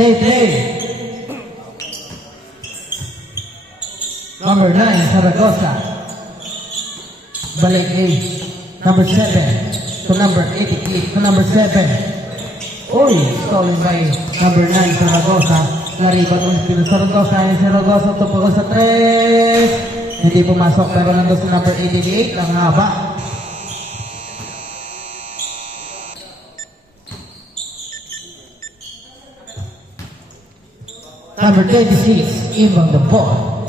Play. Number 9, Zaragoza. Balik 8. Number 7 to number 88 to number 7. Uy, stolen by number 9, Zaragoza. Nariban ulit ng Zaragoza. Zaragoza tupagod sa 3. Hindi pumasok pero nandun sa number 88. Ang haba. Number 26, inbound the ball.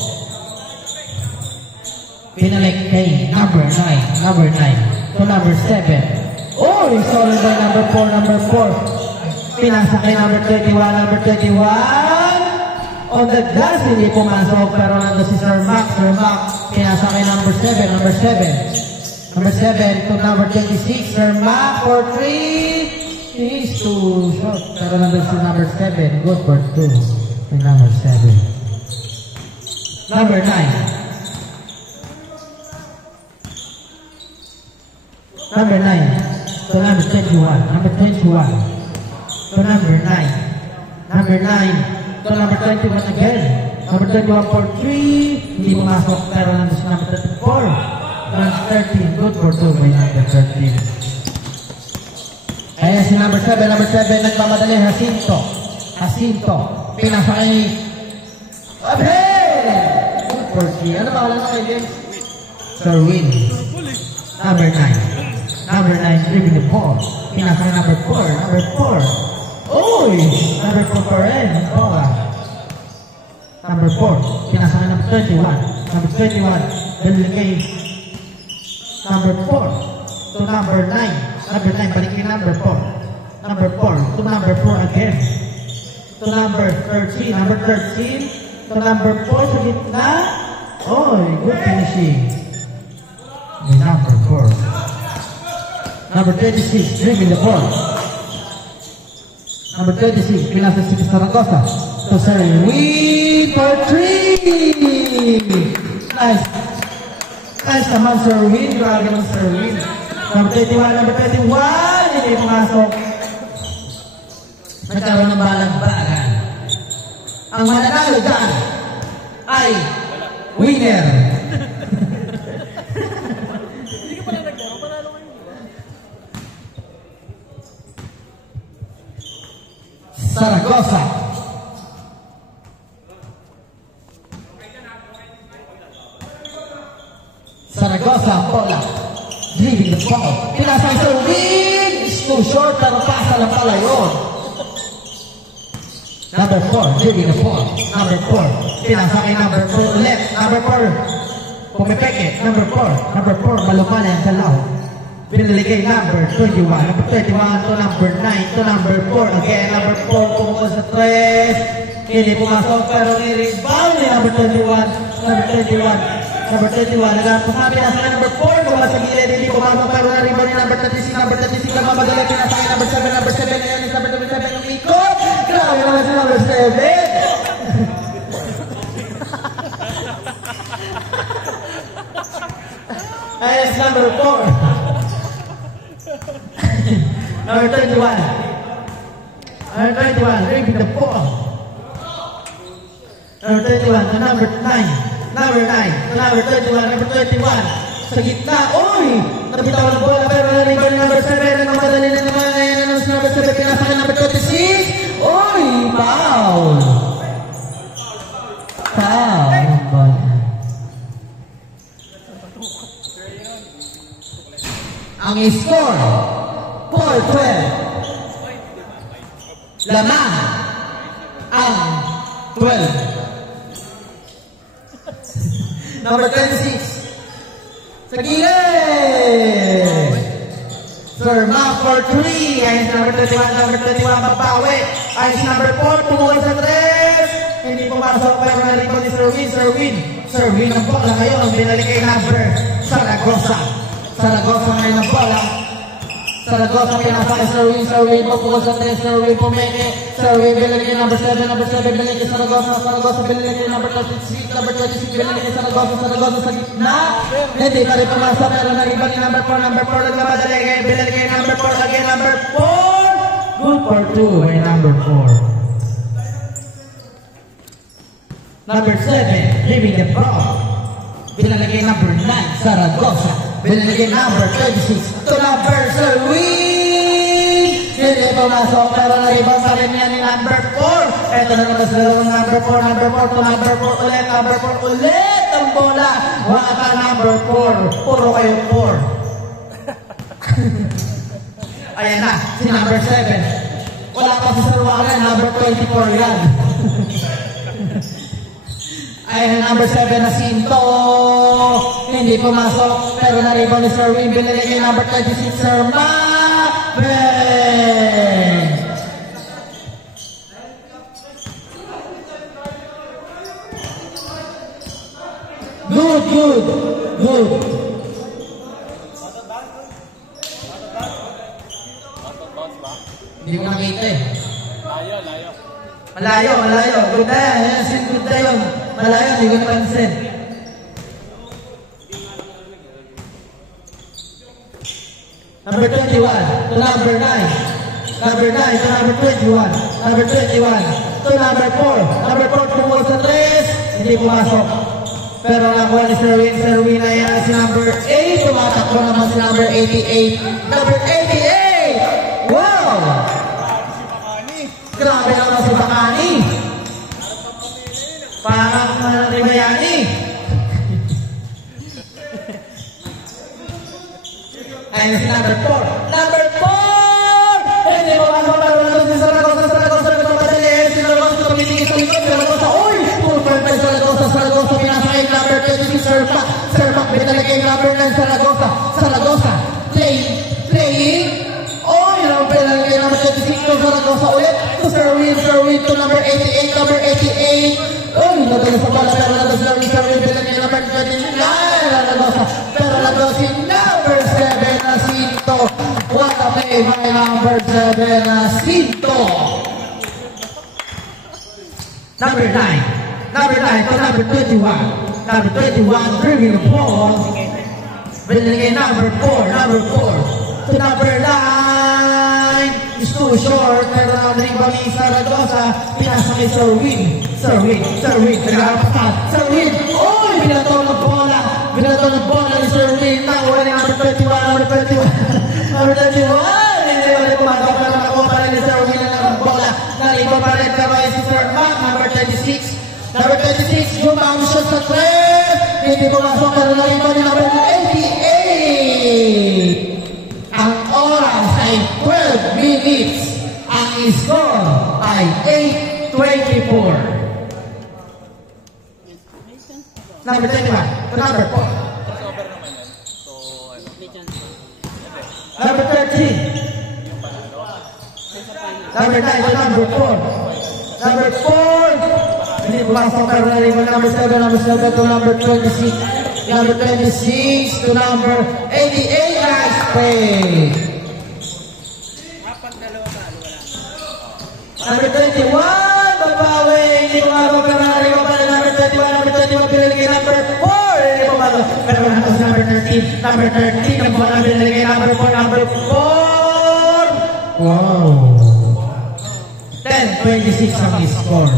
Pinalik kay number 9 to number 7. Oh, stolen by number 4. Pinasa kay number 21. On the glass, hindi pumasok pero nandun si Sir Mac. Pinasa kay number 7. Number 7 to number 26. Sir Mac for 3. He's too short pero nandun si number 7. Good for 2. Number 7. Number 9. Number 9 to number 21. Number 21 to number 9. Number 9 to number 21 again. Number 21 for 3. Hindi pumasok pero nandun si number 34. Number 13. Good for 2 by number 13. Ayan si number 7. Number 7 nagmamadali. Jacinto. Pinasa kay Abel! Good for 3. Ano ba wala na kay James? Sir Win. Number 9. Number 9 dribbling the ball. Pinasa kay number 4. Uy! Number 4 pa rin. Number 4. Pinasa kay number 21. Number 21. Dali kay number 4 to number 9. Number 9 balik kay number 4. Number 4 to number 4 again. To number 13. Number 13 to number 4 sa gitna. Oy, good finishing. Number 4. Number 26, dribbling the ball. Number 26, pinasa si Zaragoza. To Sir Win for 3. Nice. Nice naman Sir Win. Grabe naman Sir Win. Number 21. Hindi pumasok. Nagkaroon ng balagbagan. Ang mananalo dyan ay winner. Hindi ka pala naglaro, panalo kayo. Zaragoza. Zaragoza ang bola. Dribbling the ball. Pinasang Sir Win. Too short pero pasa lang pala yun. Number 4, dribbling the ball. Number 4, pinasa kay number 4 left. Number 4, pumipeke. Number 4, malumanan sa law. Pinali kay number 21. Number 21 to number 9 to number 4. Again, number 4, pumukul sa 3. Hindi pumasok pero ni-rebound ni number 21. Number 21, nagpasabi na sa number 4. Kung sa gilid, hindi pumasok pero na-rebound ni number 36. Number 36, nagmamadali. Pinasa kay number 7. Number 7, ngayon is number 7 yung ikot. Grabe naman si number 7. Ayun is number 4. Number 21. Dribbling the ball. Number 21 to number 9. Number 9 to number 21. Number 21. Sa gitna. Uy! Nabitaw ng bola pero nariban ni number 7. Nagmamadali na naman. Ngayon si number 7. Pinasa ka number 26. Uy! Foul! Ang score 4-12. Lamang ang 12. Number 26. Sa gilid! Sir Mac for 3. Ayun si number 21. Babawi. Ayun si number 4. Tumuhay sa 3. Hindi pumasok pero narikot ni Sir Win ang bola ngayon. Ang binalik kay number Zaragoza ngayon ang bola. Zaragoza pinasa kay Sir Win. Pupukol sa 3. Sir Win pumeke. Sir Win binalik kay number 7. Number 7 binalik kay Zaragoza binalik kay number 36. Number 36 binalik kay Zaragoza sa gitna. Hindi pa rin pumasok pero nariban ni number 4. Number 4 nagmamadali kay binalik kay number 4 again. Number 4. Good for 2 by number 4. Number 7, leaving the ball. Binalagay number 9, Zaragoza. Binalagay number 26 to number Serwin. Hindi pumasok pero na-rebound pa rin yan ni number 4. Ito na naman sila ng number 4, number 4 to number 4 ulit, number 4 ulit ang bola. Waka number 4. Puro kayo 4. Ayan na, si number 7. Wala pa si Sir Waka, number 24 yan. Ayan, number 7 na Sinto. Hindi pumasok, pero na-rebound ni Sir Win. Binalagay number 26, Sir Maven. Good. Hindi ko nakita eh. Malayo. Good na yan. Good na yun. Malayo, hindi ko napansin. Number 21 to number 9. Number 9 to number 21. Number 21 to number 4. Number 4 pumul sa 3. Hindi pumasok. Pero nakuha ni Sir Win na yan si number 8. Tumatakbo naman si number 88. Number 88! Wow! Grabe naman si Bakani. Parang Ribayani. Ayun si number 4. Number 4! Hindi mo mga kapag si Zaragoza madali. Si Zaragoza tumitigil sa likod. Zaragoza, uy! Pulper pa Zaragoza. Pinasakay number 20 si Sir Mac, binalagay number 9 Zaragoza. Playing. Oh, yung pinalagay number 26 to Zaragoza ulit. To Sir Win to number 88. Oh, nadala sa bala, pero nadala si Sir Win, binalagay number 29 Zaragoza. Pero nadala si number 7 na Sinto. What a play by number 7 na Sinto. Number 9 to number 21. Number 21, dribbling the ball. Binalagay number 4 to number 9. It's too short, pero nag-rebound ni Zaragoza. Pinasa kay Sir Win. Nagkakapasan. Sir Win, oy! Binataw ng bola ni Sir Win. Nakuha ni number 21. Hindi ba rin pumasok pero nakuha pa rin ni Sir Win ng bola. Nag-rebound pa rin pero si Sir Mac, number 26. Number 26, rebound shot sa 3. Hindi pumasok pero nag-rebound ni number 88. Ang oras ay 12 minutes. Ang score ay 8-24. Number 21 to number 4. Number 13. Number 9 to number 4. Number 4. Hindi pumasok pero nag-rebound number 7 to number 26. Number 26 to number 88. Nice play. Number 21, babawi. Hindi pumasok pero nag-rebound pa rin number 21. Pinalagay number 4. Hindi pumasok pero nag-rebound si number 13. Number 13, ang bola pinalagay number 4. Wow. 10-26 ang score.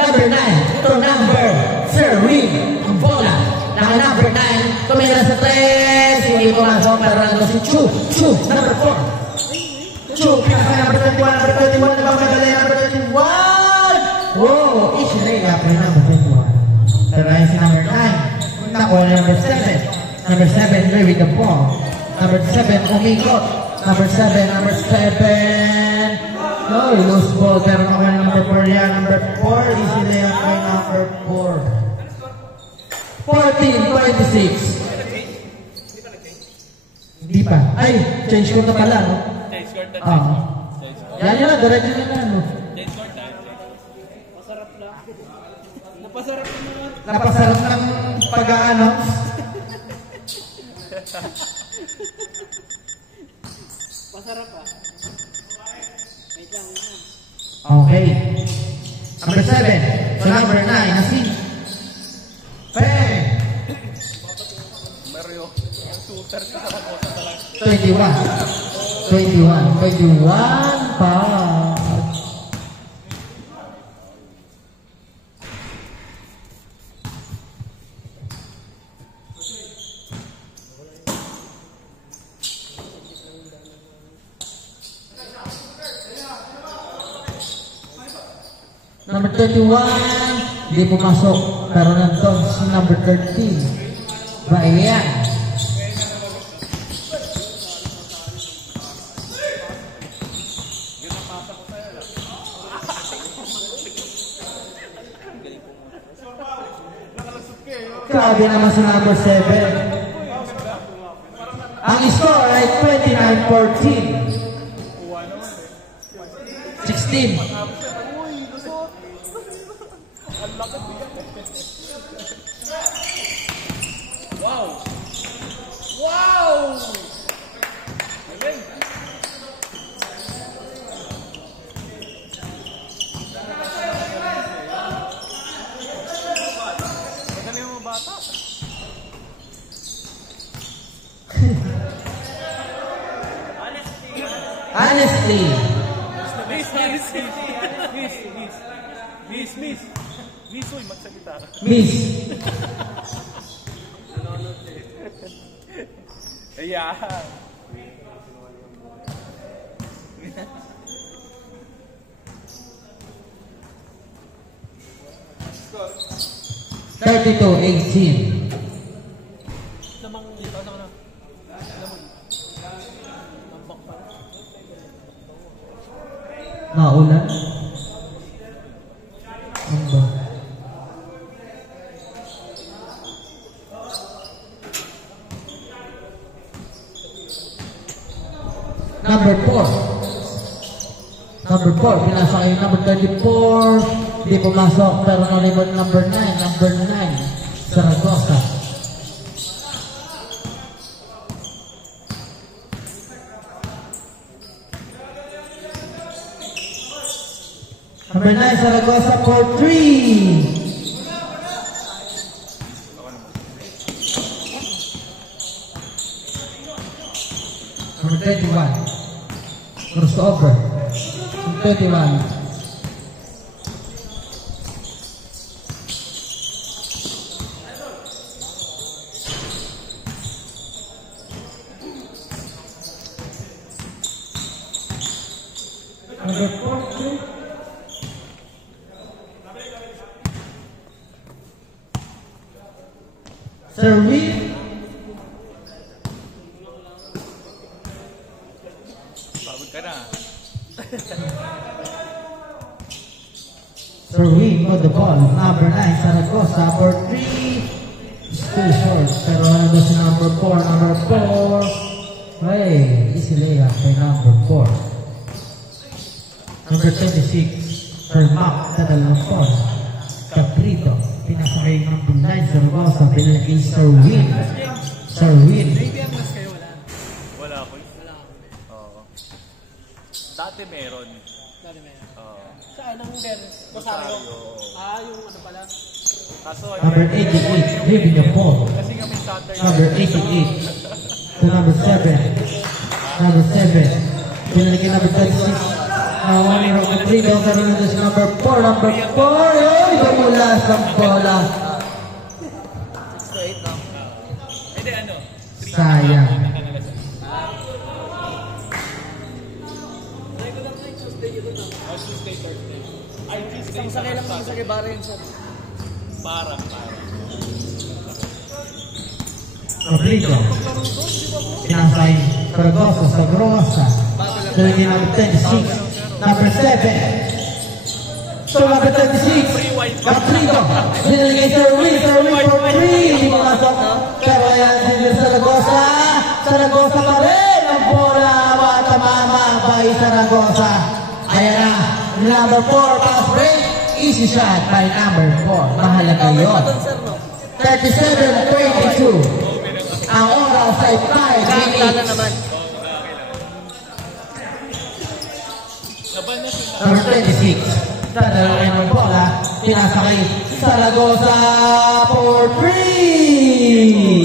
Number 9 to number Sir Win. Ang bola. Number 9. Tumira sa 3. Hindi pumasok pero nandun si Chu. Number 4. Chu. Pinasa number 21. Nagpapadali number 21. Wow. Isinay na number 21. Pero ayun si number 9. Nakuha na number 7. Number 7 play with the ball. Number 7 umikot. Number 7. No, loose ball, pero nakuha na number 4 yan. Number 4, easy layup kay number 4. 14-26. Hindi pa. Ay, change court na pala, no? Change court na. Yan, diretso na, no? Change court na. Pasarap lang. Napasarap ng pag-aano. Pasarap ah. Okay. Number 7. So number 9, na si Peng. Siyempre yung shooter sa Zaragoza talaga. 21 pa. Number 21, hindi pumasok. Pero nandun si number 13. Bayan. Grabe naman sa number 7. Ang score ay 29-14. 16. Wow! Wow! Galing! Magaling mga bata. Honestly. Miss, uy, magsalita. Miss. Ayan. Score. 32-18. Namang dito, ano na? Nambak pa. Maulan. Ano ba? Number 4. Number 4. Pinasa kayo number 34. Hindi pumasok. Pero nalibot number 9. Number 9. Zaragoza. Number 9. Zaragoza for 3. Number 21. Crossover. 31. Number 40. Service. Pagod ka na. Serving for the ball. Number 9, Zaragoza for 3. Still short. Pero nandun si number 4. Number 4. Hey, easy layup by number 4. Number 26. Fermac, dadalawang 4. Caprito. Pinasakay number 9, Zaragoza. Pinalagay Serwin. Serwin. Wala ako. Oo. Dati meron. Oo. Saan ang Ben? Rosario? Ah, yung ano pala? Kaso, Number 88, leaving the ball. kasi kami Saturday. Number 88 to number 7. Number 7. Pinalagay number 36. Nawani ng Caprito. Pero nandun si number 4. Number 4. Ay, gamula sa bola. 6-8 lang. Hindi, ano? Sayang. Tuesday, Thursday. Ay, Tuesday. Isang sakay lang naman sa Guevara yun, sir. Parang. Caprito. Pinasay Zaragoza sa Grosa. Pinalagay number 26. Number 7. So number 36. Caprito. Pinalagay Serwin. Serwin for 3. Hindi pumasok. Pero ayan si Zaragoza. Zaragoza pa rin. Ang bola. Matamama by Zaragoza. Ayan na. Number 4 pass break. Easy shot by number 4. Mahalaga yun. 37-22. Ang oras ay 5 minutes. Number 26. Dadalawin ng bola. Pinasakay Zaragoza for 3.